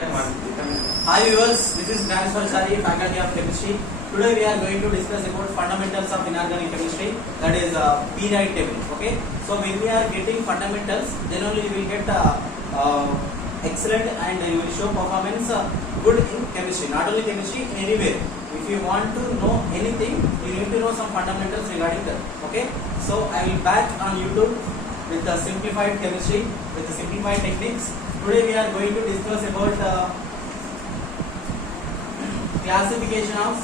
Hi viewers, this is Gnaneswar Chari, Faculty of Chemistry. Today we are going to discuss about fundamentals of inorganic chemistry, that is periodic table. Okay, so when we are getting fundamentals, then only you will get excellent and you will show performance good in chemistry. Not only chemistry, in anywhere. If you want to know anything, you need to know some fundamentals regarding that. Okay, so I will back on YouTube with the simplified chemistry, with the simplified techniques. Today we are going to discuss about classification of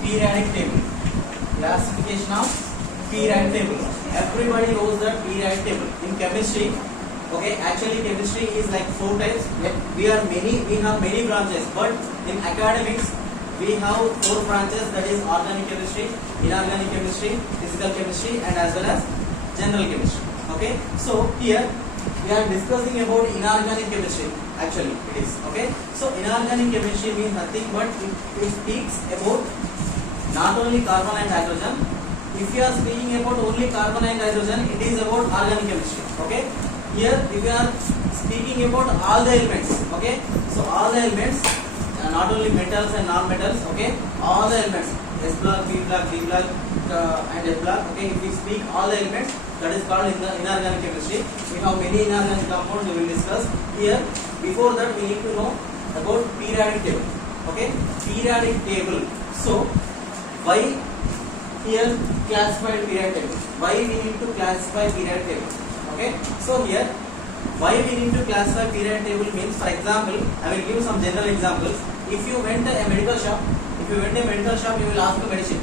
periodic table. Classification of periodic table. Everybody knows the periodic table in chemistry. Okay, actually chemistry is like 4 types. We have many branches, but in academics we have 4 branches, that is organic chemistry, inorganic chemistry, physical chemistry, and as well as general chemistry. Okay, so here we are discussing about inorganic chemistry. Actually it is okay. So inorganic chemistry means nothing but it speaks about not only carbon and hydrogen. If you are speaking about only carbon and hydrogen, it is about organic chemistry. Okay, here if you are speaking about all the elements, okay, so all the elements, not only metals and non-metals, okay, all the elements, S block, P block, D block, and S block. Okay, if we speak all the elements, that is called inorganic chemistry. We have many inorganic compounds we will discuss here. Before that, we need to know about periodic table. Okay, periodic table. So why here classified periodic table? Why we need to classify periodic table? Okay, so here why we need to classify periodic table means, for example, I will give some general examples. If you went to a medical shop, you will ask for medicine.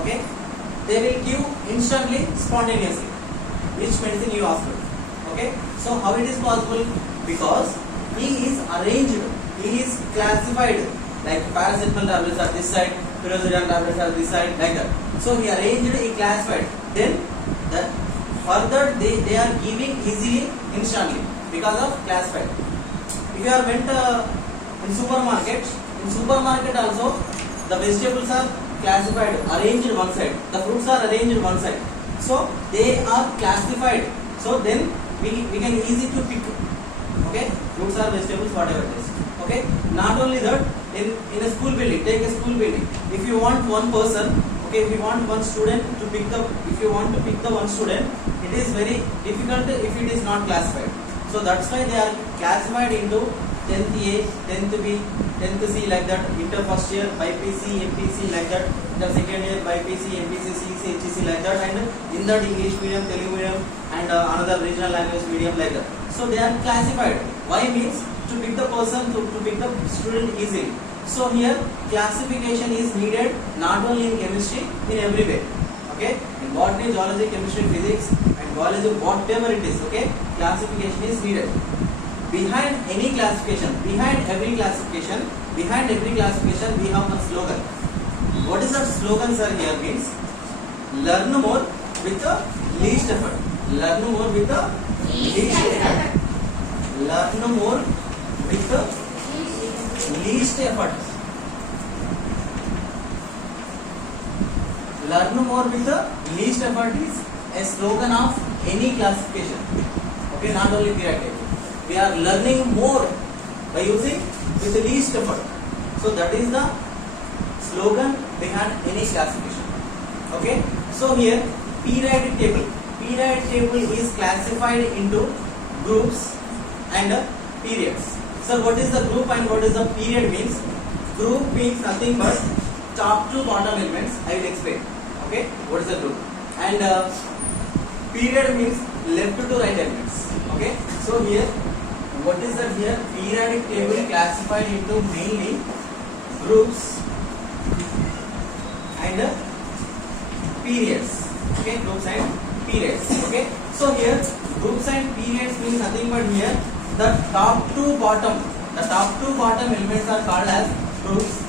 Okay, they will give instantly, spontaneously which medicine you ask for. Okay, so how it is possible? Because he is arranged, he is classified, like paracetamol tablets are this side, pyroxidine tablets are this side, like that. So he arranged, he classified. Then that further they are giving easily, instantly, because of classified. If you are went in supermarket also the vegetables are classified, arranged one side, the fruits are arranged one side, so they are classified, so then we can easy to pick. Okay, fruits or vegetables, whatever it is. Okay, not only that, in a school building, take a school building, if you want one person, okay, if you want one student to pick up, if you want to pick the one student, it is very difficult if it is not classified. So that's why they are classified into 10th A, 10th B, 10th C, like that. Inter first year BPC, MPC, like that. Inter second year BPC, MPC, CC, HEC, like that. And in that English medium, Telugu medium, and another regional language medium, like that. So they are classified. Why means to pick the person, to pick the student easily. So here classification is needed not only in chemistry, in every way. Okay, in botany, zoology, chemistry, physics, and biology, whatever it is. Okay, classification is needed. Behind any classification, behind every classification, we have a slogan. What is that slogan, sir? Here means learn more with the least effort. Learn more with the least effort. Learn more with the least effort. Learn more with the least effort is a slogan of any classification. Okay, not only periodic table. We are learning more by using with the least effort. So that is the slogan behind any classification. Okay, so here periodic table. Periodic table is classified into groups and periods. So what is the group and what is the period means? Group means nothing but top to bottom elements. I will explain. Okay, what is the group? And period means left to right elements. Okay, so here what is that? Here periodic table classified into mainly groups and periods. Okay, groups and periods. Okay, so here groups and periods means nothing but here the top to bottom elements are called as groups.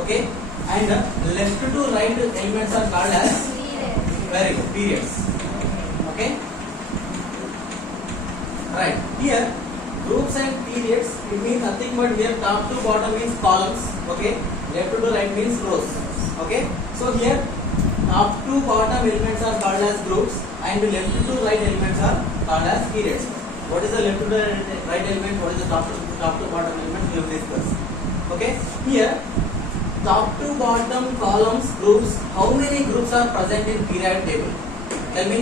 Okay, and left to right elements are called as very good periods. Okay, right. Here groups and periods, it means nothing but here top to bottom means columns. Okay, left to right means rows. Okay, so here top to bottom elements are called as groups and left to right elements are called as periods. What is the left to the right element? What is the top to bottom element? We will discuss. Okay. Here, top to bottom columns groups. How many groups are present in periodic table? Tell me.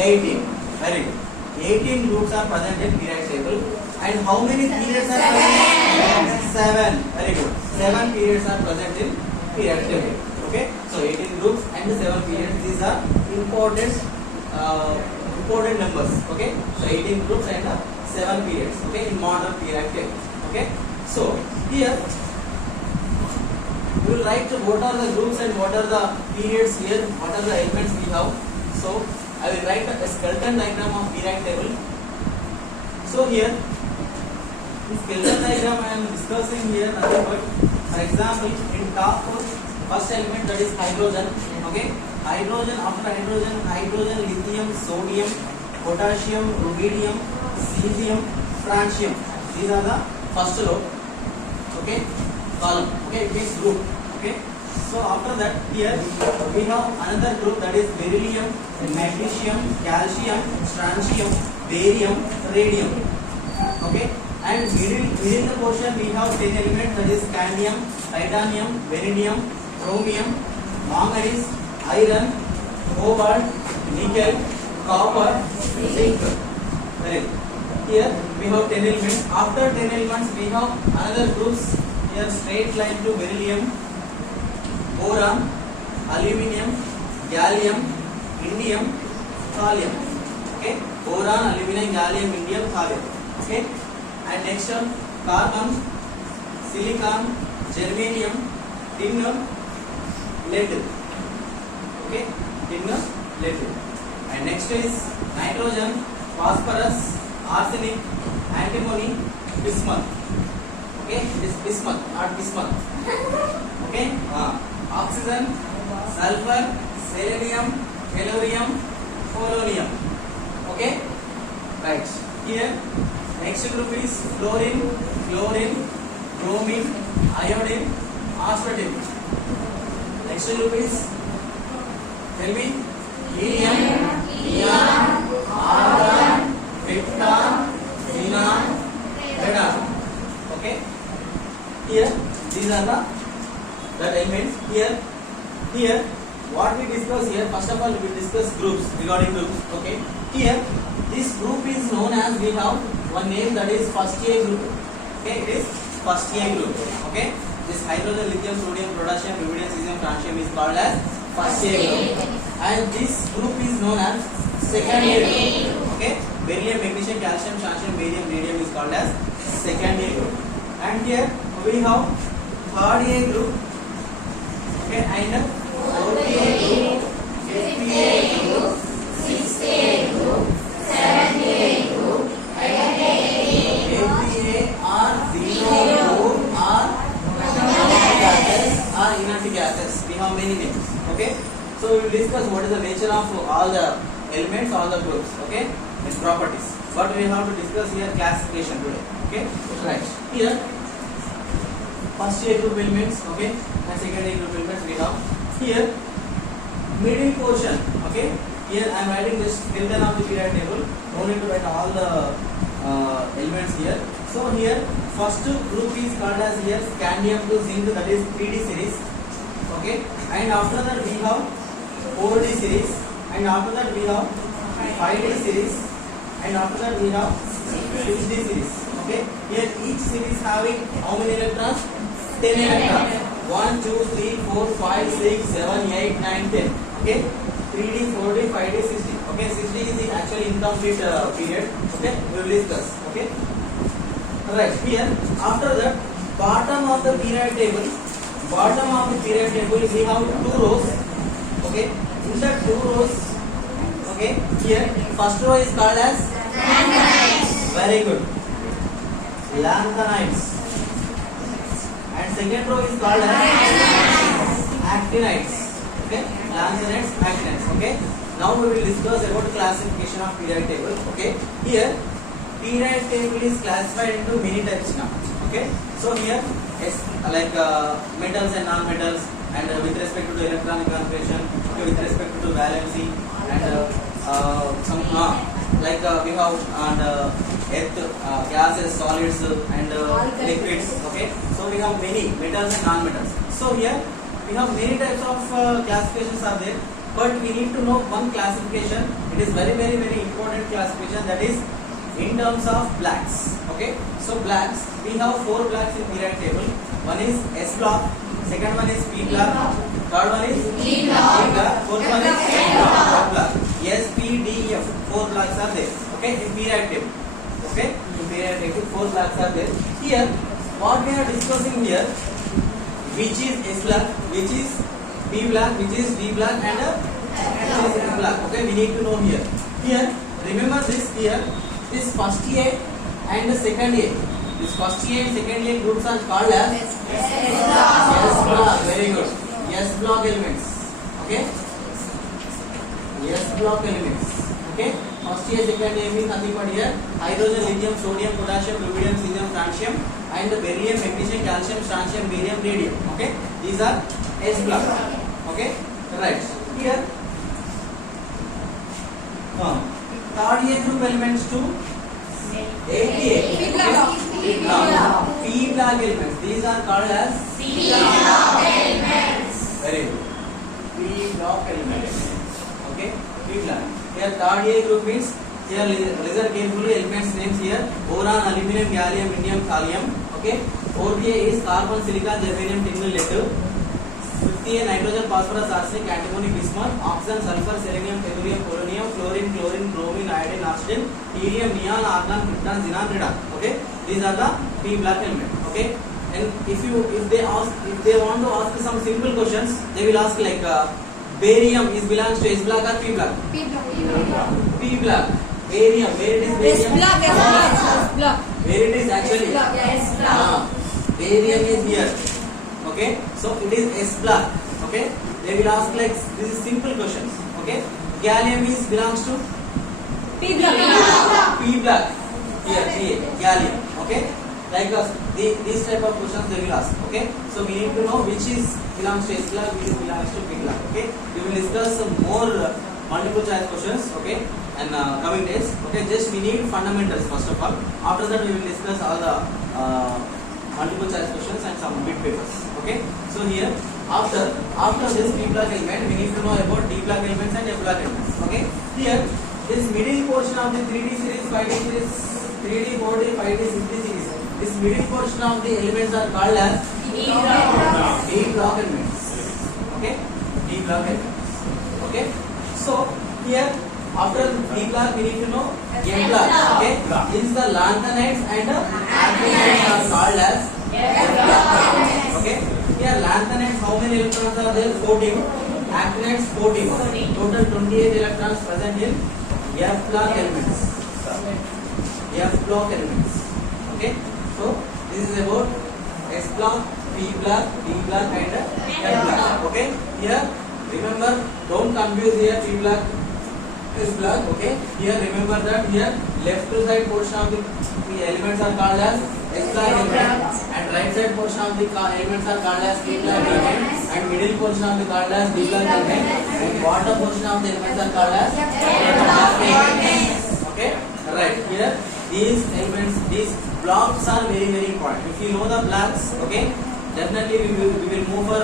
18. Very good. 18 groups are present in periodic table. And how many periods are present? 7. Very good. 7 periods are present in periodic table. Okay. So 18 groups and 7 periods. These are important numbers. Okay. So 18 groups and 7 periods. Okay. In modern periodic table. Okay. So here we will write what are the groups and what are the periods here. What are the elements we have. So I will write a skeleton diagram of periodic table. So here, in skeleton diagram I am discussing here nothing but, for example, in top first element, that is hydrogen. Okay, hydrogen. After hydrogen, lithium, sodium, potassium, rubidium, cesium, francium. These are the first row. Okay, column. Okay, it is group. Okay. So after that, here we have another group, that is beryllium, magnesium, calcium, strontium, barium, radium. Okay, and within the portion we have 10 elements, that is cadmium, titanium, vanadium, chromium, manganese, iron, cobalt, nickel, copper, zinc. Right. Here we have 10 elements. After 10 elements we have another groups. Here straight line to beryllium, boron, aluminium, gallium, indium, thallium. Okay, boron, aluminium, gallium, indium, thallium. Okay, and next one, carbon, silicon, germanium, tin, lead. Okay, tin, lead. And next is nitrogen, phosphorus, arsenic, antimony, bismuth. Okay, this bismuth, not bismuth. Okay, oxygen, sulfur, selenium, tellurium, polonium. Okay, right. Here, next group is fluorine, chlorine, bromine, iodine, aspartame. Next group is, tell me, helium, neon, argon, krypton, xenon, radon. Okay, here these are the elements. Here what we discuss here, first of all we discuss groups, regarding groups. Okay, here this group is known as, we have one name, that is first A group. Okay, it is first A group. Okay, this hydrogen, lithium, sodium, potassium, rubidium, cesium, francium is called as first A group, and this group is known as second A group. Okay, beryllium, magnesium, calcium, strontium, barium, radium is called as second A group. And here we have third A group. Okay, and fourth A group, fifth A group, sixth A group, seventh A group, eighth A are zero group, are inert gases. We have many names. Okay, so we will discuss what is the nature of all the elements, all the groups. Okay, its properties. But we have to discuss here classification today. Okay, right. Here first A group elements. Okay, and second A group elements we have. Here middle portion. Okay, here I am writing this skeleton of the periodic table. No need to write all the elements here. So here first group is called as here scandium to zinc, that is 3D series. Okay, and after that we have 4D series, and after that we have 5D series, and after that we have 6D series. Okay, here each series having how many electrons? 10 electrons. 1, 2, 3, 4, 5, 6, 7, 8, 9, 10. Okay, 3D, 4D, 5D, 6D. Okay, 6D is the actually incomplete period. Okay, we will discuss. Okay, right. Here after that, bottom of the periodic table. Bottom of the periodic table we have 2 rows. Okay, in the 2 rows. Okay, here first row is called as lanthanides. Very good. Lanthanides. And second row is called as actinides. Okay, lanthanides, actinides. Okay, now we will discuss about classification of periodic table. Okay, here periodic table is classified into many types now. Okay, so here like metals and non-metals, and with respect to electronic configuration, okay, with respect to valency, and some like we have earth, gases, solids, and liquids. Okay, so we have many metals and non-metals. So here we have many types of classifications are there, but we need to know one classification. It is very important classification, that is in terms of blacks. Okay, so blacks, we have 4 blacks in periodic table. One is S block, second one is P block, third one is D block, fourth one is F block. S, P, D, F, 4 blocks are there. Okay, in periodic table. Okay, in periodic table 4 blocks are there. Here, what we are discussing here, which is S block, which is P block, which is D block, and which is F block. Okay, we need to know here. Here, remember this here. This first A and the second A. This first A and second A groups are called as S block. Very good. S block elements. Okay. S block elements. Okay. First A, second A means nothing but here hydrogen, lithium, sodium, potassium, rubidium, cesium, francium, and beryllium, magnesium, calcium, strontium, barium, radium. Okay. These are S block. Okay. Right. Here. Third A group elements to 8A. P block elements. These are called as P block elements. Very good. P block elements. Okay. P block. Here third A group means, here listen carefully elements names here: boron, aluminum, gallium, indium, thallium. Okay. Fourth A is carbon, silicon, germanium, tin, lead. Fifth A nitrogen, phosphorus, arsenic, antimony, bismuth, oxygen, sulfur, selenium, tellurium, polonium, fluorine, chlorine, bromine, iodine, oxygen, helium, neon, argon, krypton, xenon, radon. Okay, these are the P block elements. Okay, and if they want to ask some simple questions, they will ask like barium is belongs to S block or P block? P block. Barium, where it is barium? S block. Where it is actually? S block. Barium is here. Okay, so it is S block. Okay, they will ask like this is simple questions. Okay, gallium is belongs to P block. P block. Here, gallium. Okay, like these type of questions they will ask. Okay, so we need to know which is belongs to S block, which is belongs to P block. Okay, we will discuss some more multiple choice questions. Okay, and coming days. Okay, just we need fundamentals first of all. After that we will discuss all the multiple choice questions and some bit papers. Okay, so here after this P block element, we need to know about D block elements and F block elements. Okay, here this middle portion of the 3D series, 5D series, 3D, 4D, 5D, 6D series. This middle portion of the elements are called as D block elements. Okay, D block elements. Okay, so here after D block we need to know F block. Okay, these the lanthanides and actinides are called as F block. Okay, here lanthanides, how many electrons are there? 14. Actinides 14. Total 28 electrons present in F block elements. F block elements. Okay, so this is about S block, P block, D block, and F block. Okay, here remember, don't confuse here P block, S block. Okay, here remember that here left to side portion of the elements are called as S block elements, and right side portion of the elements are called as P block elements, and middle portion of the called as D block elements, and bottom portion of the elements are called as F block elements. Okay, right here these elements, these blocks are very important. If you know the blocks, okay, definitely we will move for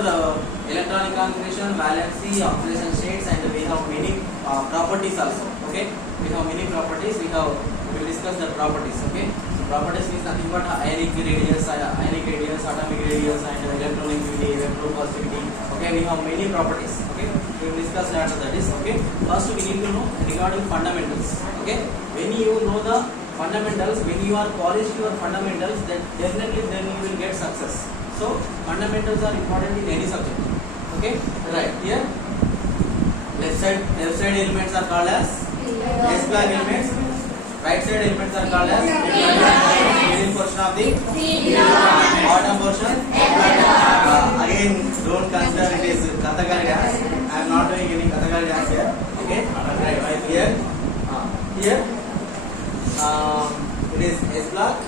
electronic configuration, valency, oxidation states, and we have many properties also. Okay, we have many properties. We will discuss the properties. Okay, properties means nothing but ionic radius, atomic radius, and electronegativity, electropositivity. Okay, we have many properties. Okay, we will discuss after that. Is okay. First we need to know regarding fundamentals. Okay, when you know the fundamentals, when you are polished your fundamentals, then definitely then you will get success. So fundamentals are important in any subject. Okay, right here left side elements are called as S block elements, right side elements are called as middle portion of the bottom portion. Again, don't consider it is Kathakali gas. I am not doing any Kathakali gas here. Okay, right here it is S block,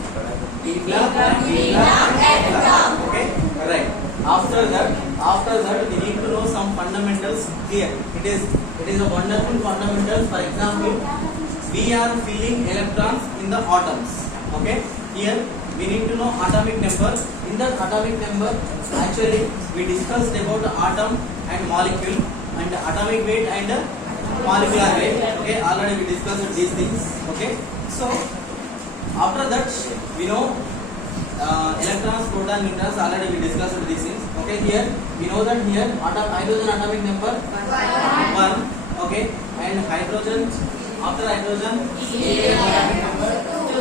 P block, and D block, and F block. Okay, right. After that, we need to know some fundamentals here. It is a wonderful fundamentals. For example, we are filling electrons in the atoms. Okay, here we need to know atomic number. In that atomic number, actually we discussed about atom and molecule and atomic weight and molecular weight. Okay, already we discussed these things. Okay, so after that we know electrons, proton, neutrons. Already we discussed these things. Okay, here we know that here hydrogen atomic number 1. Okay, and hydrogen, after hydrogen helium atomic number 2,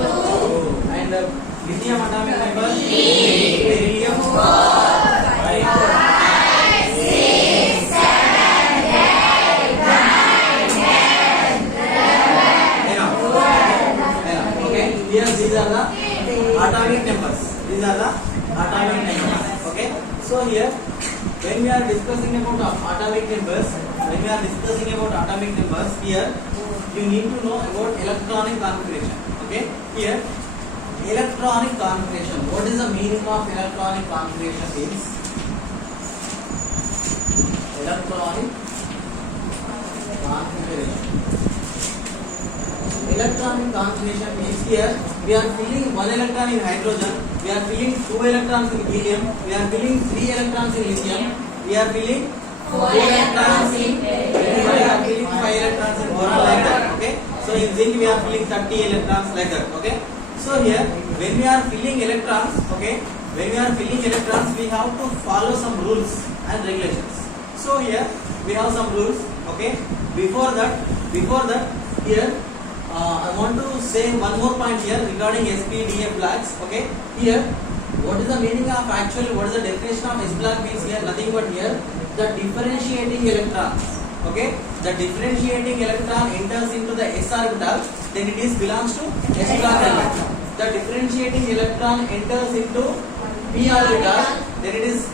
and lithium atomic number 3, beryllium 4, 5, 6, 7, 8, 9, 10, 11. Okay, here these are the atomic numbers. These are the atomic numbers. Okay, so here when we are discussing about atomic numbers, here you need to know about electronic configuration. Okay, here electronic configuration. What is the meaning of electronic configuration? Is electronic configuration. Electronic configuration means here we are filling 1 electron in hydrogen, we are filling 2 electrons in helium, we are filling 3 electrons in lithium, we are filling 4 electrons in we are filling 5 electrons in boron, like that. Okay, so in zinc we are filling 30 electrons, like that. Okay, so here when we are filling electrons, okay, when we are filling electrons, we have to follow some rules and regulations. So here we have some rules. Okay, before that here I want to say one more point here regarding SPDF blocks. Okay, here what is the meaning of actually, what is the definition of S block means? Here nothing but here the differentiating electrons. Okay, the differentiating electron enters into the s orbital, then it is belongs to S block element. The differentiating electron enters into p orbital, then it is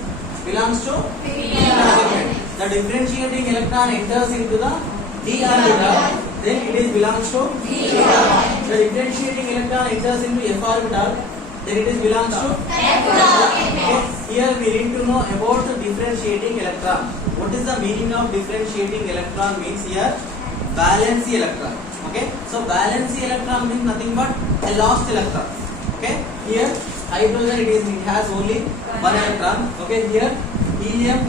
belongs to p element. The differentiating electron enters into the d orbital, then it is belongs to d orbital. The differentiating electron enters into f orbital, then it is belongs to f orbital. Okay, here we need to know about the differentiating electron. What is the meaning of differentiating electron means? Here valency electron. Okay, so valency electron means nothing but a lost electron. Okay, here hydrogen it has only 1 electron. Okay, here helium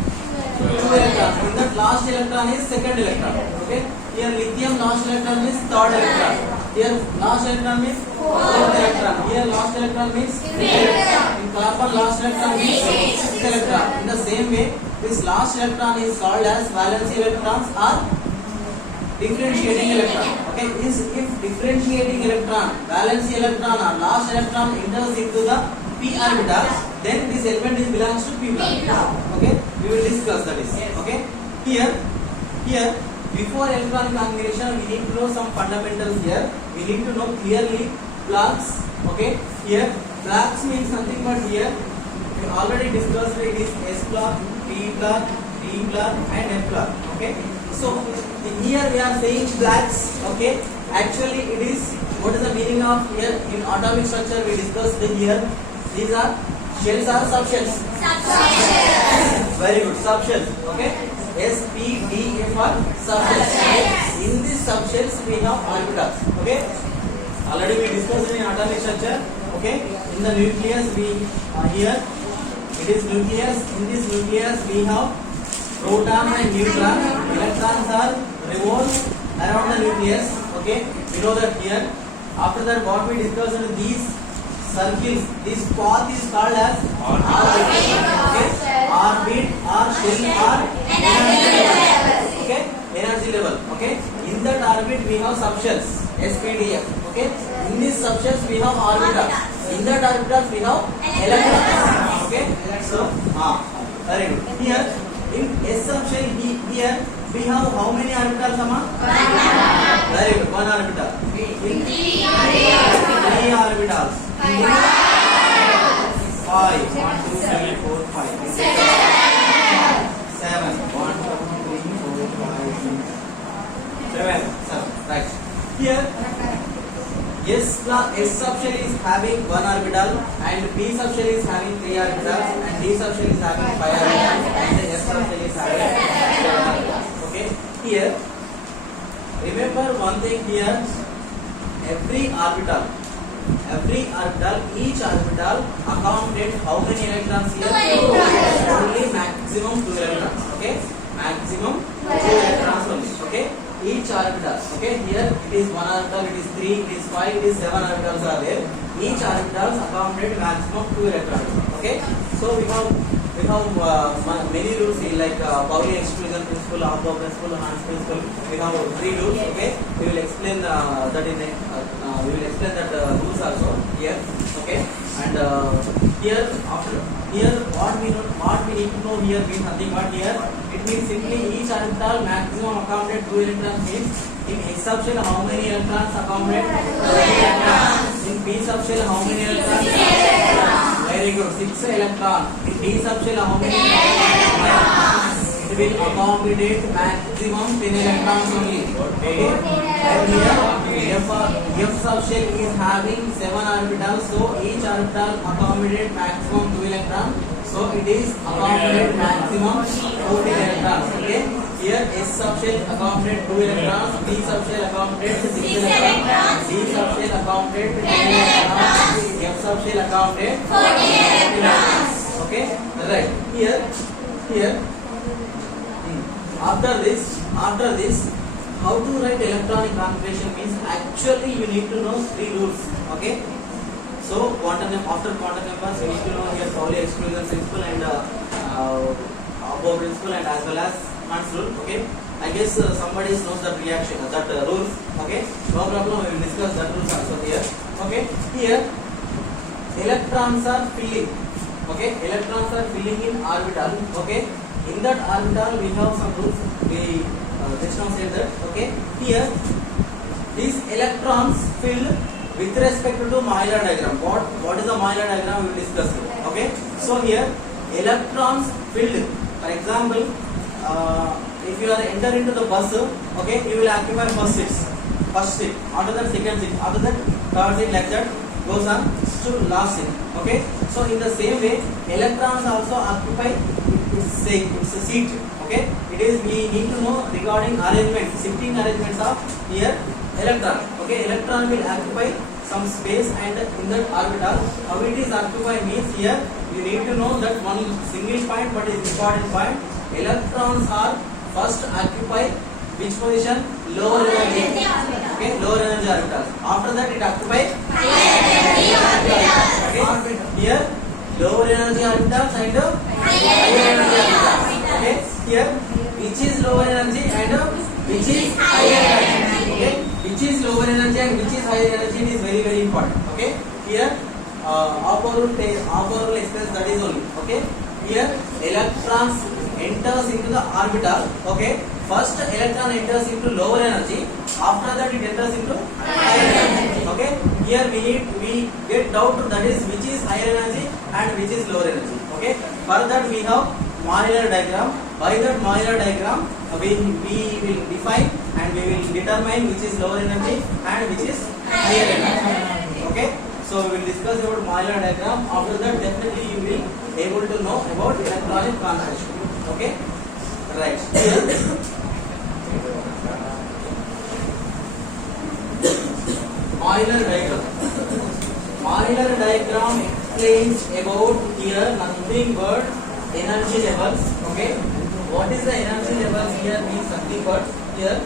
2 electrons. In that last electron is second electron. Okay, here lithium last electron is third electron. Here last electron means fourth electron. Here last electron means fifth electron. In carbon last electron means sixth electron. In the same way, this last electron is called as valency electrons or differentiating electron. Okay, if differentiating electron, valency electron or last electron enters into the p orbital, then this element is belongs to p block. Okay, we will discuss that is. Okay, here before electronic configuration we need to know some fundamentals. Here we need to know clearly blocks. Okay, here blocks means nothing but here we already discussed it is S block, P block, D block and F block. Okay, so here we are saying blocks. Okay, actually it is, what is the meaning of here in atomic structure we discussed here? These are shells or subshells? Subshells. Very good, subshells. Okay, S, P, D, F are subshells. In these subshells we have orbitals. Okay, already we discussed in atomic structure. Okay, in the nucleus we here it is nucleus. In this nucleus we have proton and neutron. Electrons are revolved around the nucleus. Okay, we know that here. After that, what we discussed in these circles, this path is called as orbit. Okay, orbit or shell or energy level. Okay, energy level. Okay, in that orbit we have subshells, SPDF. Okay, in these subshells we have orbitals. In that orbitals we have electrons. Okay, so very good. Here in S subshell here we have how many orbitals, Amma? 1. Very good, 1 orbital. In 3 orbitals. 5. 1, 2, 3, 4, 5. 7. 1, 2, 3, 4, 5, 6, 7. Right. Here S subshell is having 1 orbital and P subshell is having 3 orbitals and D subshell is having 5 orbitals and S subshell is having 7 orbitals. Okay. Here remember one thing here, every orbital, each orbital accommodate how many electrons here? Only maximum 2 electrons. Okay, maximum 2 electrons only. Okay, each orbital. Okay, here it is 1 orbital, it is 3, it is 5, it is 7 orbitals are there. Each orbitals accommodate maximum 2 electrons. Okay, so we have many rules here, like Pauli exclusion principle, Abba principle, Hans principle. We have 3 rules. Okay, we will explain that in we will explain that rules also here. Okay, and here what we need to know here means nothing but here it means simply each orbital maximum accommodate 2 electrons means in S subshell how many electrons accommodate 2 electrons. In P subshell how many electrons? Very good, 6 electrons. In D subshell how many electrons? It will accommodate maximum 10 electrons only. Okay. And here F subshell is having 7 orbitals, so each orbital accommodate maximum 2 electrons. So it is accommodate maximum 14 electrons. Okay. Here S subshell accommodate 2 electrons, D subshell accommodate 6 electrons, D subshell accommodate 10 electrons, F subshell accommodate 14 electrons. Okay, right. Here, after this, how to write electronic configuration means actually you need to know 3 rules. Okay. So after quantum numbers, we need to know here Pauli exclusion principle and Abba principle and as well as Hans rule. Okay, I guess somebody knows that reaction, that rules. Okay, no problem. We will discuss that rules also here. Okay, here electrons are filling. Okay, electrons are filling in orbital. Okay, in that orbital we have some rules. We just now said that. Okay, here these electrons fill with respect to Euler diagram. What is the Euler diagram? We will discuss it. Okay, so here electrons filled. For example, if you are enter into the bus, okay, you will occupy first seat, after that second seat, after that third seat, like that goes on to last seat. Okay, so in the same way, electrons also occupy it's a seat. Okay, it is we need to know regarding arrangement, shifting arrangements of here electron. Okay, electron will occupy some space and in that orbital, how it is occupied means here you need to know that one single point, but is important point. Electrons are first occupy which position? Lower energy. Okay, lower energy orbitals. After that it occupy higher energy orbitals. Okay, here lower energy orbitals and higher energy orbitals. Okay, here which is lower energy and which is higher energy. Okay, which is lower energy and which is higher energy is very important. Okay, here Abba rule explains that is only. Okay, here electrons enters into the orbital. Okay, first electron enters into lower energy, after that it enters into higher energy. Okay, here we get doubt that is which is higher energy and which is lower energy. Okay, for that we have Euler diagram. By that Euler diagram we will define and we will determine which is lower energy and which is higher energy. Okay, so we will discuss about Euler diagram. After that definitely you will able to know about electronic configuration. Okay, right. Here Euler diagram. Euler diagram explains about here nothing but energy levels. Okay, what is the energy levels here means nothing but here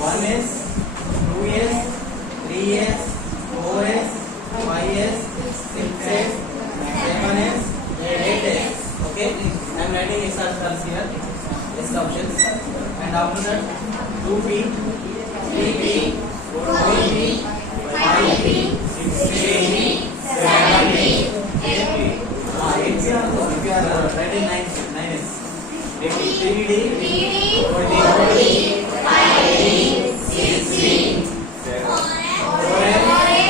1s, 2s, 3s, 4s, 5s, 6s, 7s, 8s. Okay, I am writing S options here, S options, and after that 2p, 3p, 4p, 5p, 6p, 7p, 8p. 8p also, if you are writing 9s, 3d, 4d, 5d, 6d, 4f, 5f.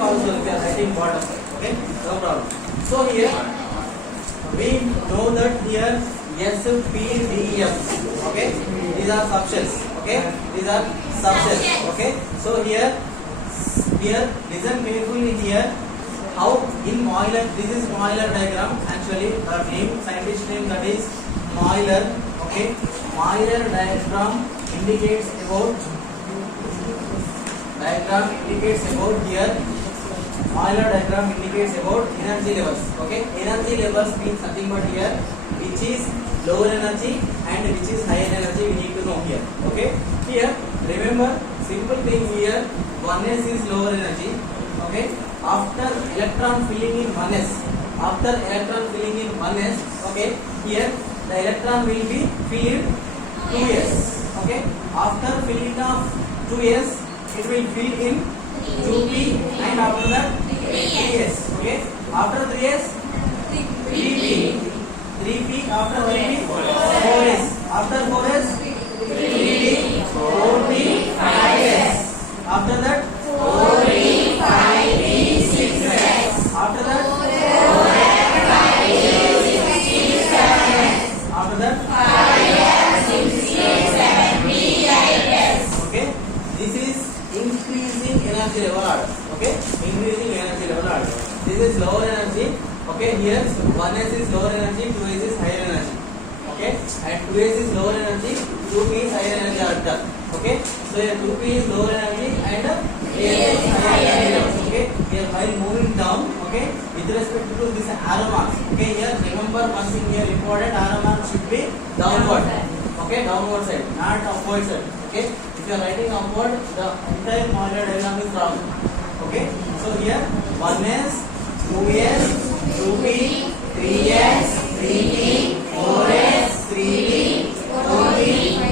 Also, if you are writing bottom. Okay, no problem. So here we know that here S, P, D, F. Okay, these are subshells. Okay, these are subshells. Okay, so here listen carefully here. How in Euler, this is Euler diagram. Actually, the name, scientist name, that is Euler. Okay, Mayer diagram indicates about here. Euler diagram indicates about energy levels. Okay, energy levels means nothing but here which is lower energy and which is higher energy. We need to know here. Okay, here remember simple thing here. 1s is lower energy. Okay, after electron filling in 1s, okay, here the electron will be filled 2s. Okay, after filling of 2s, it will fill in 2p and after that 3s. Okay, after 3s 3p, after 3p 4s, after 4s 3p 4p 5s, after that 4p 5p 6s, after that 4f 5p 6p 7s, after that 5f 6p 7p 8s. Okay, this is increasing energy level order. Okay, increasing energy level order. This is lower energy. Okay, here 1s is lower energy, 2s is higher energy. Okay, and 2s is lower energy, 2p is higher energy order. Okay, so here 2p is lower energy and 8s is higher energy. Okay, here while moving down, okay, with respect to this arrow marks. Okay, here remember one thing here important, arrow mark should be downward. Okay, downward side, not upward side. Okay, if you are writing upward, the entire Euler diagram is wrong. Okay, so here 1s, 2s, 2p, 3s, 3p, 4s, 3p, 4p,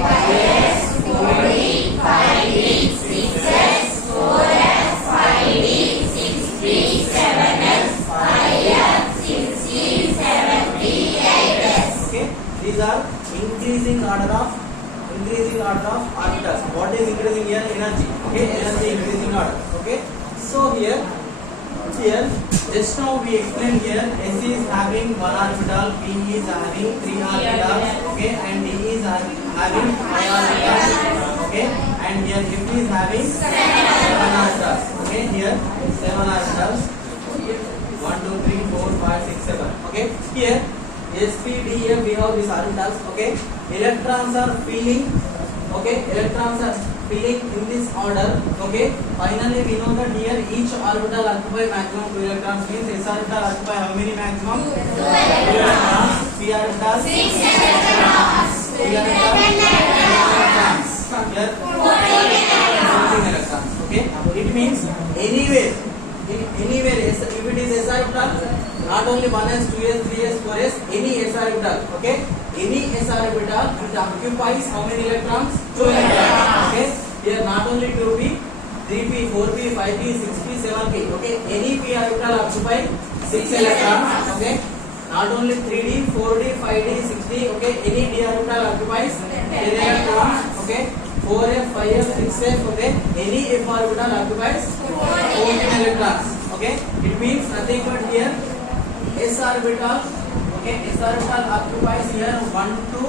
5s, 4p, 5p, 6s, 4f, 5p, 6p, 7s, 5f, 6p, 7p, 8s. Okay, these are increasing order of orbitals. What is increasing here? Energy. Okay, energy increasing order. Okay, so here just now we explained here S is having 1 orbital, P is having 3 orbitals, okay, and D is having 5 orbitals, okay, and here F is having 7 orbitals. Okay, here 7 orbitals. 1 2 3 4 5 6 7. Okay, here S P D F we have these orbitals. Okay, electrons are filling. Okay, electrons are filling in this order. Okay, finally we know that here each orbital occupy maximum 2 electrons, means S orbital occupy how many maximum? 2 electrons. P orbital 6 electrons. P orbital 7 electrons. Here 14 electrons. Okay, it means anywhere if it is S orbital, not only 1s, 2s, 3s, 4s, any S orbital. Okay, any S orbital, it occupies how many electrons? 2 electrons. Okay, here not only 2p, 3p, 4p, 5p, 6p, 7p. Okay, any p orbital occupy 6 electrons. Okay, not only 3d, 4d, 5d, 6d. Okay, any d orbital occupies 10 electrons. Okay, 4f, 5f, 6f. Okay, any f orbital occupies 14 electrons. Okay, it means nothing but here S orbital. Okay, S orbital occupies here 1 to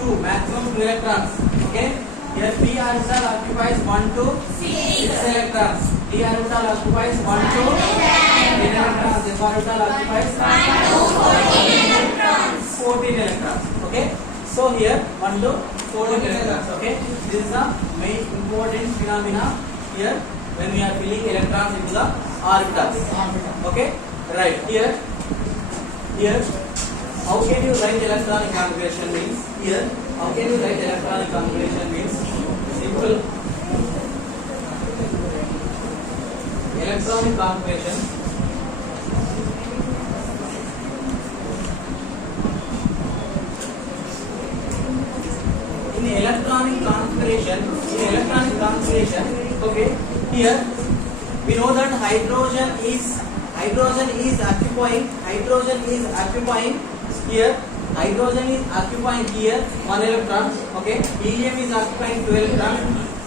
2, maximum 2 electrons. Okay, here P orbital occupies 1 to 6 electrons. D orbital occupies 1 to 10 electrons. F orbital occupies 1 to 14 electrons. Okay, so here 1 to 14 electrons. Okay, this is the main important phenomena here when we are filling electrons into the orbitals. Okay, right here how can you write electronic configuration means? Here how can you write electronic configuration means? Simple. Electronic configuration in electronic configuration, okay, here we know that hydrogen is occupying here, hydrogen is occupying here 1 electron. Okay, helium is occupying 2 electrons,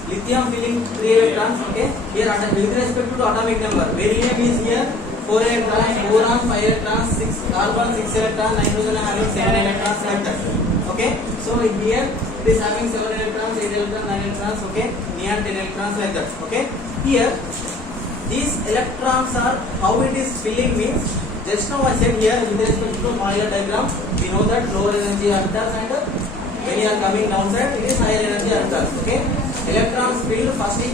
lithium filling 3 electrons. Okay, here with respect to atomic number, beryllium is here 4 electrons, boron 5 electrons, 6 carbon 6 electrons, nitrogen having 7 electrons like that. Okay, so here it is having 7 electrons, 8 electrons, 9 electrons. Okay, neon 10 electrons like that. Okay, here these electrons are how it is filling means, just now I said here with respect to Euler diagram we know that lower energy orbitals and when you are coming downside, it is higher energy orbitals. Okay, electrons filled first in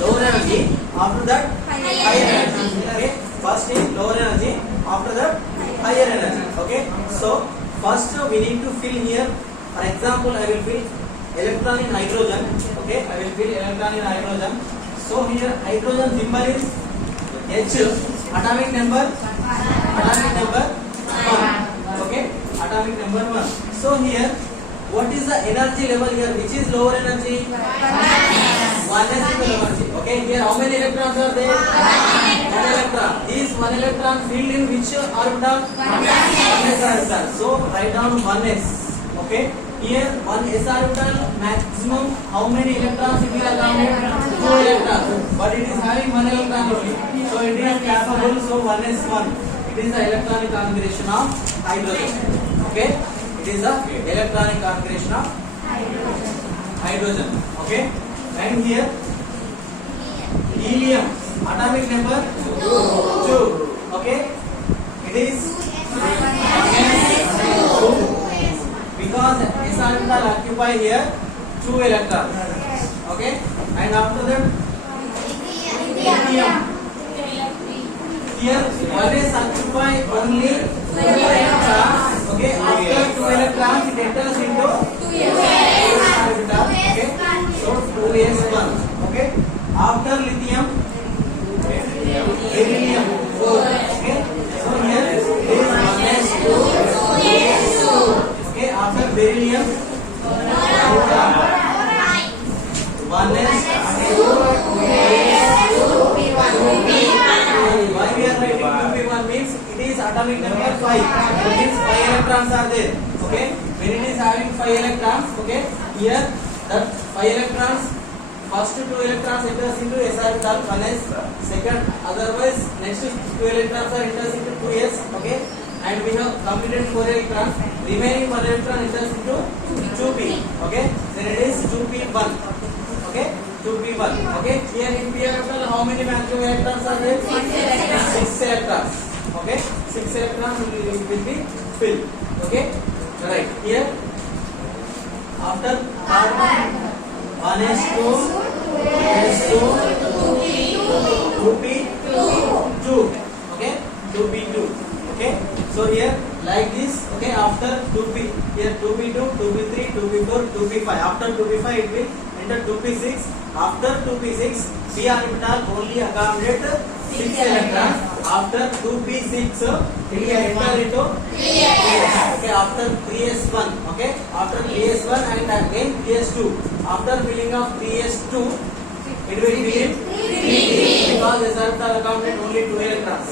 lower energy, after that higher energy. Okay, first in lower energy, after that higher energy. Okay, so first we need to fill here. For example, I will fill electron in hydrogen. Okay, I will fill electron in hydrogen. So here hydrogen symbol is H, atomic number 1. Okay, atomic number 1. So here, what is the energy level here? Which is lower energy? 1s is the lower energy. Okay, here how many electrons are there? 1 electron. This 1 electron filled in which orbital? 1s orbital. So write down 1s. Okay, here 1s orbital maximum how many electrons it will accommodate? 2 electrons. But it is having 1 electron only. So it is capable. So 1s1. It is the electronic configuration of hydrogen. Okay, it is the electronic configuration of hydrogen. Okay, and here helium, atomic number 2. Okay, it is because s orbital occupy here 2 electrons. Okay, and after that lithium. Here 1s occupy only 2 electrons. Okay, after 2 electrons it enters into 2s orbital. Okay, so 2s1. Okay, after lithium beryllium 4. Okay, so here it is 1s2 2s2. Okay, after beryllium 1s2 why we are writing 2p1 means it is atomic number 5. That means 5 electrons are there. Okay, when it is having 5 electrons, okay, here that 5 electrons, first 2 electrons enters into s orbital 1s, second otherwise next 2 electrons are enters into 2s. Okay, and we have completed 4 electrons, remaining 1 electron enters into 2p. Okay, then it is 2p1. Okay, 2p1. Okay, here in p orbital how many maximum electrons are there? 6 electrons. Okay, 6 electrons will be filled. Okay, right here after carbon 1s2 s2 2p2. Okay, 2p2. Okay, so here like this. Okay, after 2p, here 2p2 2p3 2p4 2p5. After 2p5 it will enter 2p6. After 2p6 p orbital only accommodate 6 electrons. After 2p6 it will enter into 3s. Okay, after 3s1. Okay, after 3s1 and again 3s2. After filling of 3s2 it will be 3p because s orbital accommodate only 2 electrons.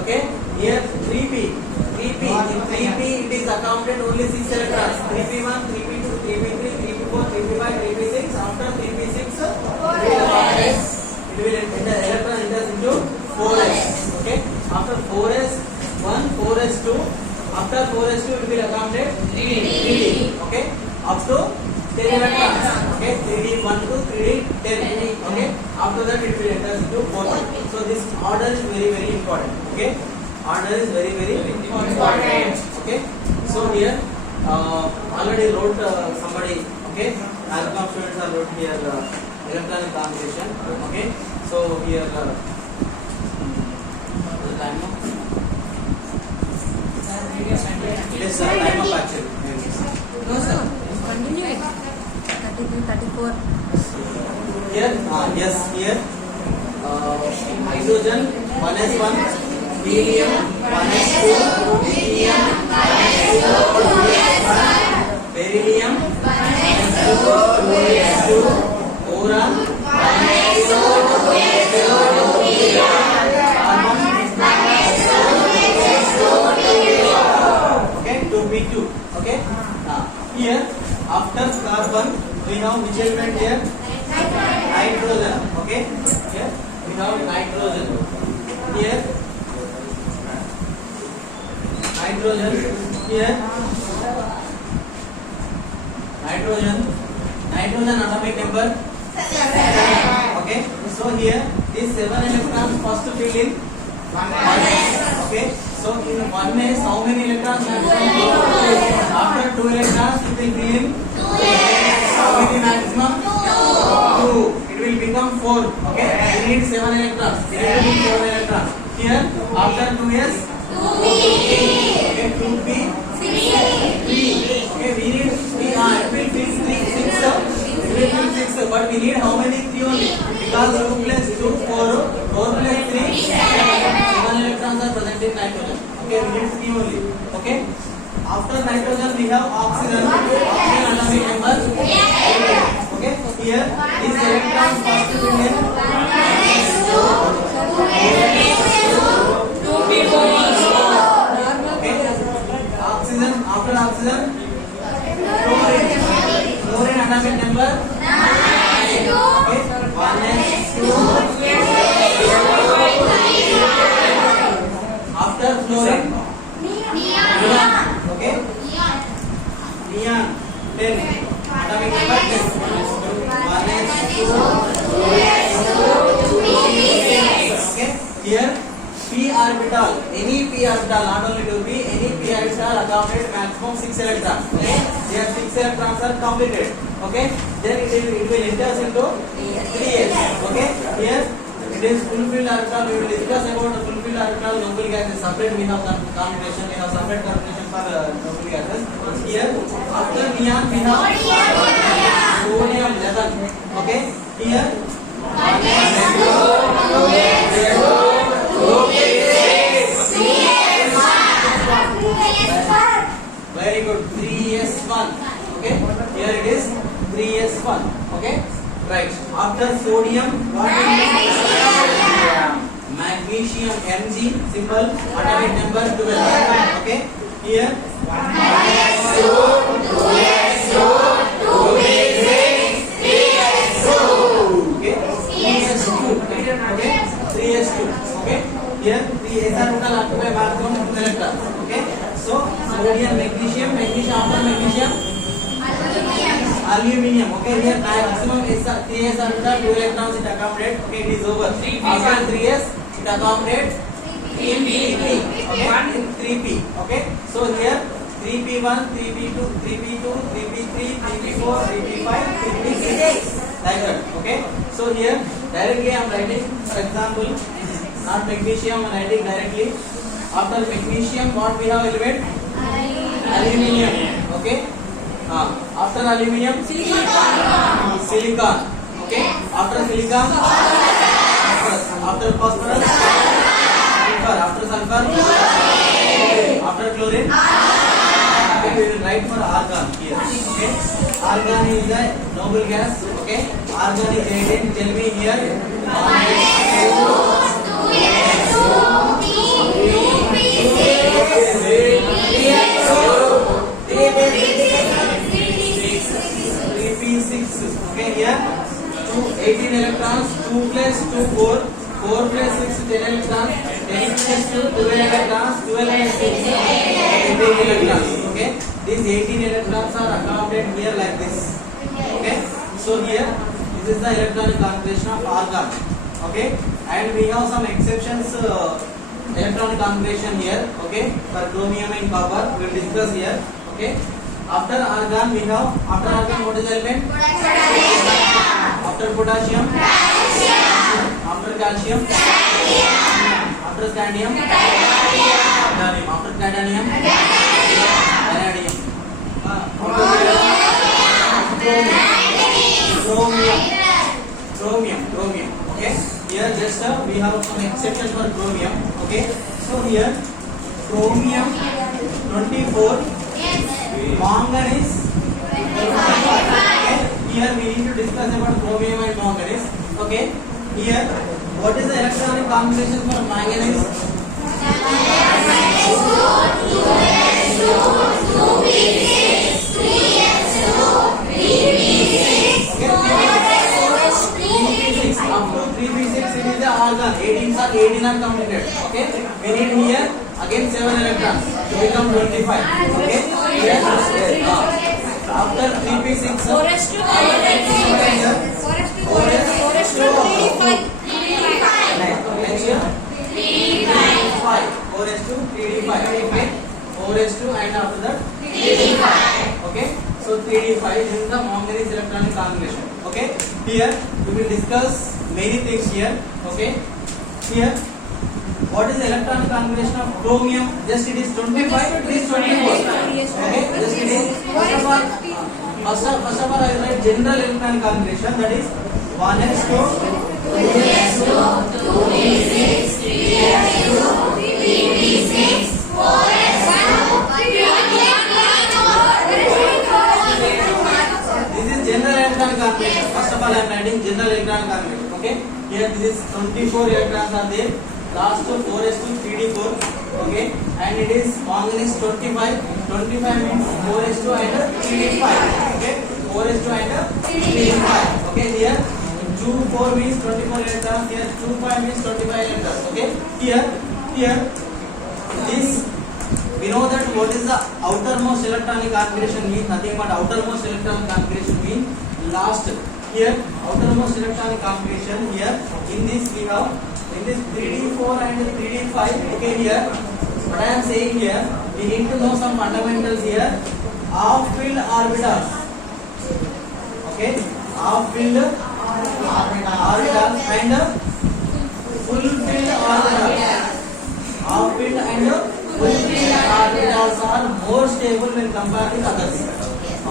Okay, here 3p. In 3p it is accounted only 6 electrons. 3p1, 3p2, 3p3, 3p4, 3p5, 3p6. After 3p6 it will enter electron enters into 4s. Okay, after 4s1, 4s2. After 4s2 it will accommodate 3d. Okay, up to 10 electrons. Okay, 3d 1 to 3d 10. Okay, after that it will enter into 4. So this order is very important. Okay, order is very important. Okay, so here already wrote somebody. Okay, alcohol students are wrote here electronic configuration. Okay, so here the time of yes sir, time of actually. No sir. Continue. 33, 34. Here yes, here hydrogen 1s1, helium 1s2, lithium 1s2, beryllium 1s2, 2s2, boron 1s2, 2s2, carbon 1s2, okay, 2p2. Okay, here after carbon we have which element here? Nitrogen. Okay, here we have nitrogen. Here nitrogen. Here nitrogen atomic number 7. Okay, so here this 7 electrons first fill in 1s. Okay, So in one s, how many electrons maximum? After 2 electrons, it will be in how many maximum? 2. It will become 4. Okay. We need 7 electrons. We need 7 electrons. Here, after 2s, 2p. Okay, 2p. 3. Okay, we need 3. It will be 6. It will be 6. But we need how many? 3 only. Because 2 plus 2, 4. 4 plus 3, 7 electrons are present in nitrogen. Okay, we need 3 only. Okay. After nitrogen, we have oxygen. Oxygen atomic number 8. Okay. Here, these electrons first will be oxygen. After oxygen, chlorine. Chlorine atomic number 9. Okay. 1s2. After chlorine, neon. Okay. Neon 10. Atomic number 10. 1s2. Okay. Here p orbital, any p orbital, not only 2p, any p orbital accommodate maximum 6 electrons. Okay. Here 6 electrons are completed. Okay. Then it will enter into 3s. Okay. Here it is fulfilled orbital. We will discuss about the fulfilled orbital noble gases. Separate we have combination. We have separate combination for noble gases. Here after neon we have sodium 11. Okay. Here very good. 3s1. Okay. Here it is 3s1. Okay. Right. After sodium, what is magnesium? Mg symbol, atomic number 12. Okay. Here 1s2, 2s2, 2p6, 3s2. Okay. 3s2. Okay. 3s2. Okay. Here 3s are total occupy maximum 2 electrons. Okay. So sodium, magnesium, after magnesium, aluminium. Okay, here maximum is 3s are total 2 electrons it accommodate. Okay, it is over. After 3s it accommodates in 3p. Okay, in 3p. Okay, so here 3p1, 3p2, 3p2, 3p3, 3p4, 3p5, 3p6 like that. Okay, so here directly I am writing. For example, not magnesium, I am writing directly. After magnesium, what we have element? Aluminium. Okay. After aluminium, silicon. Okay. After silicon, after phosphorus, sulfur. After sulfur, after chlorine. Okay, we will write for argon here. Okay. Argon is a noble gas. Okay. Argon is 18. Tell me here. 3p6. Okay, here 18 electrons, 2 plus 2 4, 4 plus 6 10 electrons, 10 plus 2 12 electrons, 12 plus 6 18 electrons. Okay, these 18 electrons are accommodated here like this. Okay, so here this is the electronic configuration of argon. Okay, and we have some exceptions. Electronic configuration here. Okay, for chromium and copper we will discuss here. Okay. After argon we have, after argon what is the element? After potassium, after calcium, after scandium, after cadmium, vanadium, chromium. Okay, here just we have some exceptions for chromium. Okay, so here chromium 24, manganese 25. Here we need to discuss about chromium and manganese. Okay. Here, what is the electronic configuration for manganese? Up to 3p6 it is the argon. 18 are completed. Okay. We need here again 7 electrons to become 25. Okay. Here, after 3p6 4s2 3p5 4s2 3p5 3d5. Okay, 4s2 and after that 3d5. Okay, so 3d5 this is the manganese electronic configuration. Okay, here we will discuss many things here. Okay, here what is the electronic configuration of chromium? Just it is 25, it is 24. Okay, just it is first of all I will write general electronic configuration, that is 1s2 2s2 2d6 3s2 3d6 4s2 this is general electronic configuration. First of all I am writing general electronic configuration. Okay, here this is 24 electrons are there, last 4s2 3d4. Okay, and it is manganese 25 means 4s2 and 3d5. Okay, 4s2 and 3d5. Okay, here 2 4 means 24 electrons, here 2 5 means 25 electrons. Okay, here this we know that what is the outermost electronic configuration means nothing but outermost electronic configuration means last. Here outermost electronic configuration, here in this we have in this 3d4 and 3d5. Okay, here what I am saying here, we need to know some fundamentals here. Half filled orbitals. Okay, half filled orbitals and full filled orbitals. Half filled and full filled orbitals are more stable when compared with others.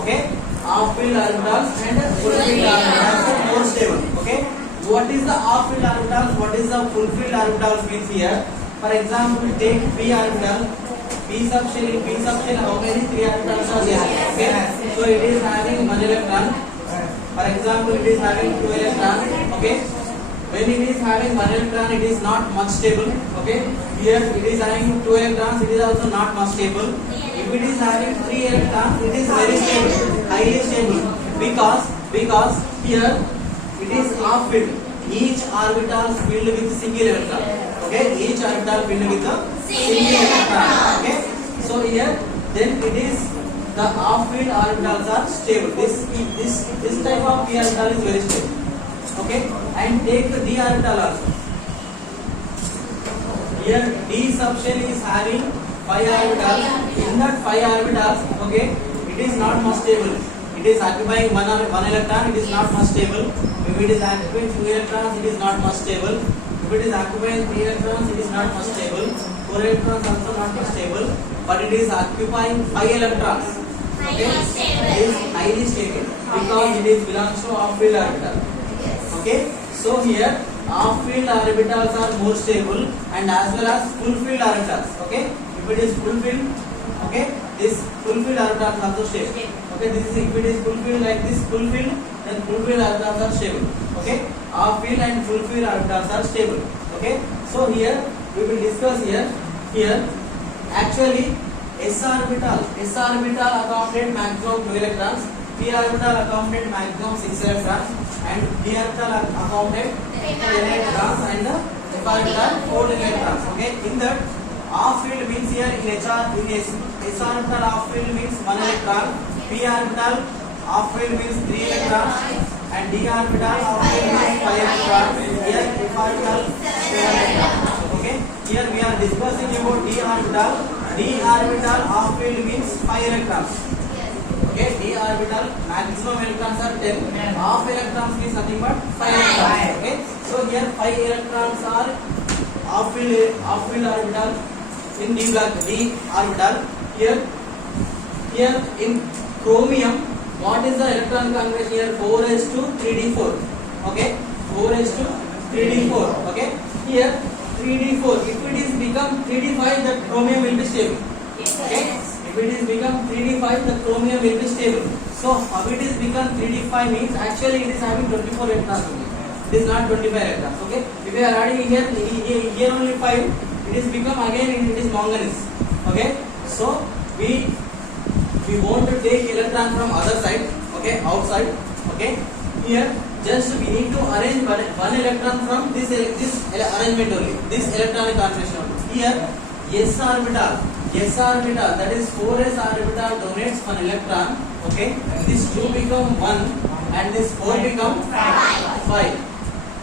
Okay, half filled orbitals and full filled orbitals are more stable. Okay, what is the half filled orbitals? What is the full filled orbitals means here? For example, take p orbital, p sub shell. In p sub shell, how many 3 orbitals are there? Okay, so it is having 1 electron. For example, it is having 2 electrons. Okay, when it is having 1 electron, it is not much stable. Okay, here it is having 2 electrons, it is also not much stable. If it is having 3 electrons, it is very stable, highly stable, because here it is half filled. Each orbital filled with single electron. Okay, each orbital filled with a single electron. Okay, so here then it is the half filled orbitals are stable. This type of p orbital is very stable. Okay, and take the d orbital also. Here d sub shell is having 5 orbitals. In that 5 orbitals, okay, it is not much stable. It is occupying one electron. It is not much stable. If it is occupying 2 electrons, it is not much stable. If it is occupying 3 electrons, it is not much stable. 4 electrons also not much stable. But it is occupying 5 electrons. Okay, it is highly stable because it is belongs to half filled orbital. Okay, so here half filled orbitals are more stable and as well as full filled orbitals. Okay, if it is full filled, okay, this full filled orbitals are also stable. Okay, this is if it is full filled like this full filled, then full filled orbitals are stable. Okay, half filled and full filled orbitals are stable. Okay, so here we will discuss here actually s orbital accounted maximum 2 electrons, p orbital accounted maximum 6 electrons, and d orbital accounted 10 electrons, and f orbital 4 electrons. Okay, in that half filled means here in s orbital half filled means 1 electron, p orbital half filled means 3 electrons, and d orbital half filled means 5 electrons. Here f orbital 7 electrons. Okay, here we are discussing about d orbital. D orbital half filled means 5 electrons. Okay, d orbital maximum electrons are 10. Half electrons means nothing but 5 electrons. Okay, so here 5 electrons are half filled orbital in d orbital. Here in chromium, what is the electron configuration here? 4s2 3d4. Okay, 4s2 3d4. Okay, here 3d4. If it is become 3d5, the chromium will be stable. Okay, if it is become 3d5, the chromium will be stable. So how it is become 3d5 means actually it is having 24 electrons only. It is not 25 electrons. Okay, if we are adding here only 5, it is become again it is manganese. Okay, so we want to take electron from other side. Okay, outside. Okay, here just we need to arrange one electron from this arrangement only, this electronic configuration only. Here s orbital, that is 4s orbital donates 1 electron. Okay, this 2 become 1 and this 4 become 5.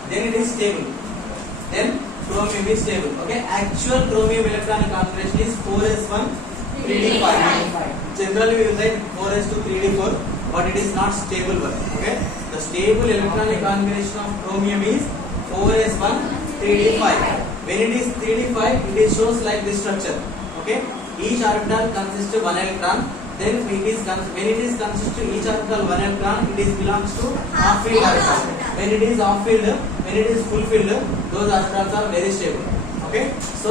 Then it is stable. Then chromium is stable. Okay, actual chromium electronic configuration is 4s1 3d5. Generally we will write 4s2 3d4, but it is not stable one. Okay, the stable electronic configuration of chromium is 4s1 3d5. When it is 3d5, it is shows like this structure. Okay, each orbital consists of one electron. Then it is when it is consists to each orbital one electron, it is belongs to half filled orbital. When it is half filled, when it is full filled, those orbitals are very stable. Okay, so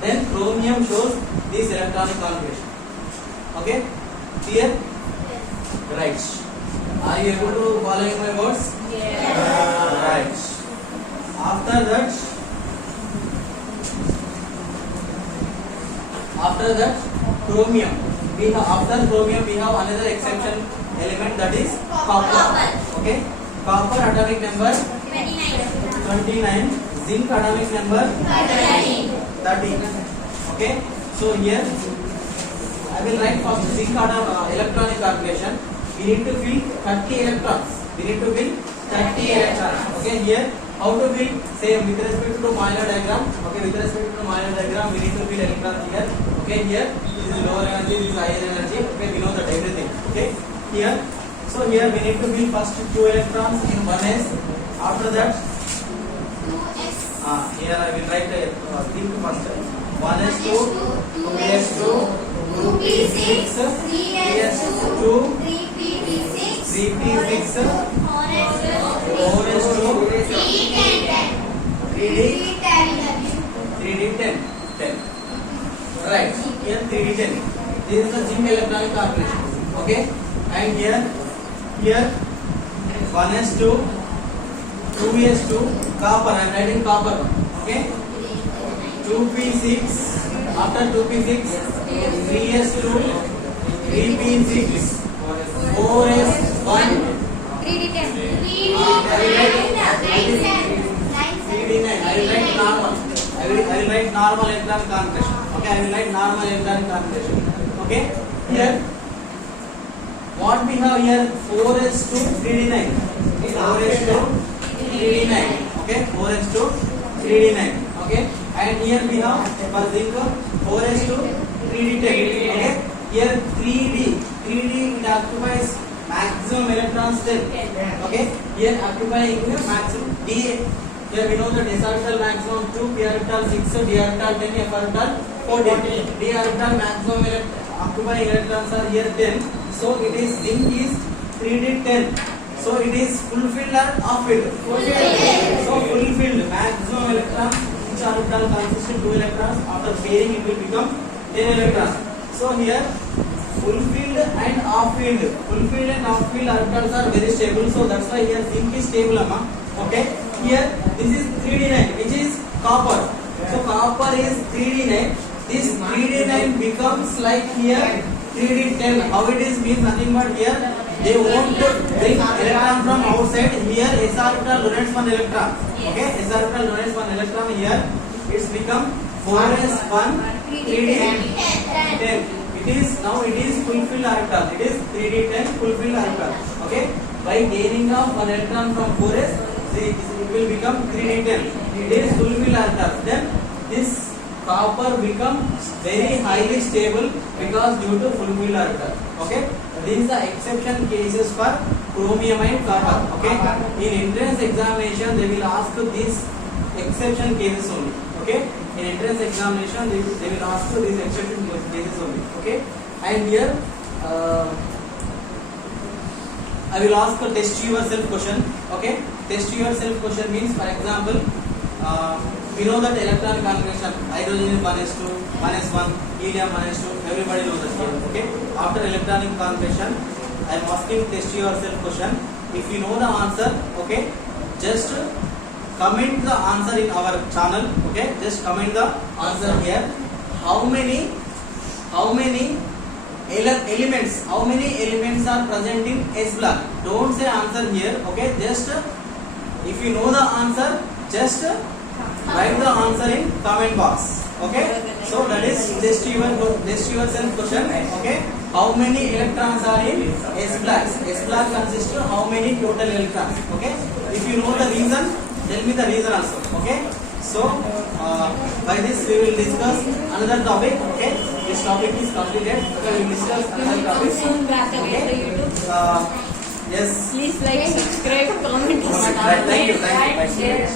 then chromium shows this electronic configuration. Okay, clear? Right. Are you able to follow my words? Right. After that, chromium. After chromium, we have another exception element, that is copper. Okay, copper atomic number 29, zinc atomic number 13. Okay, so here I will write first zinc electronic configuration. We need to fill 30 electrons. Okay, here how to fill? Same with respect to Euler diagram. Okay, with respect to Euler diagram, we need to fill electrons here. Okay, here this is lower energy, this is higher energy. Okay, we know that everything. Okay, here. So here we need to fill first 2 electrons in 1s. After that, here I will write think first. 1s2, 2s2, 2p6, 3s2, 3p6, 4s2, 3d10. Right, here 3d10. This is the zinc electronic configuration. Okay, and here 1s2, 2s2, copper. I am writing copper. Okay, 2p6. After 2p6, 3s2, 3p6, 4s1, 3d10. I will write normal. I will write normal electronic configuration. Okay, I will write normal electronic configuration. Okay, here what we have here, 4s2 3d9. 4s2 3d9. Okay, 4s2 3d9. Okay, and here we have for zinc 4s2 3d10. Okay, here 3d it occupies maximum electrons 10. Okay, here occupying maximum d. Here we know that s orbital maximum 2, p orbital 6, d orbital 10, f orbital 14. D orbital maximum occupying electrons are here 10. So it is zinc is 3d10. So it is fulfilled or half filled? So fulfilled, maximum electrons, each orbital consists of 2 electrons. After pairing it will become 10 electrons. So here fulfilled and half filled. Fulfilled and half filled orbitals are very stable. So that's why here zinc is stable. Okay. Here this is 3d9, which is copper. So copper is 3d9. This 3d9 becomes like here 3d10. How it is means nothing but here they won't bring electron from outside. Here s orbital donates 1 electron. Okay, s orbital donates 1 electron. Here it's become 4s1 3d10. It is fulfilled orbital. It is 3d10 fulfilled orbital. Okay, by gaining of 1 electron from 4s, it will become 3d10. It is fulfilled orbital. Then this copper becomes very highly stable because due to fulfilled orbital. Okay, these are the exception cases for chromium and copper. Okay, in entrance examination they will ask these exception cases only. Okay, in entrance examination they will ask these exception cases only. Okay, and here I will ask a test yourself question. Okay, test yourself question means, for example, we know that electronic configuration, hydrogen is 1s2, 1s1, helium 1s2, everybody knows that. Okay, after electronic configuration I am asking test yourself question. If you know the answer, okay, just comment the answer in our channel. Okay, just comment the answer here. How many elements are present in S block? Don't say answer here. Okay, just if you know the answer, just write the answer in comment box. Okay, so that is test yourself question. Okay, how many electrons are in S block? S block consists of how many total electrons? Okay, if you know the reason, tell me the reason also. Okay, So by this we will discuss another topic. Okay, this topic is completed. We will discuss another topic. Soon back again to YouTube. Yes. Please like, subscribe, comment, Thank you. share.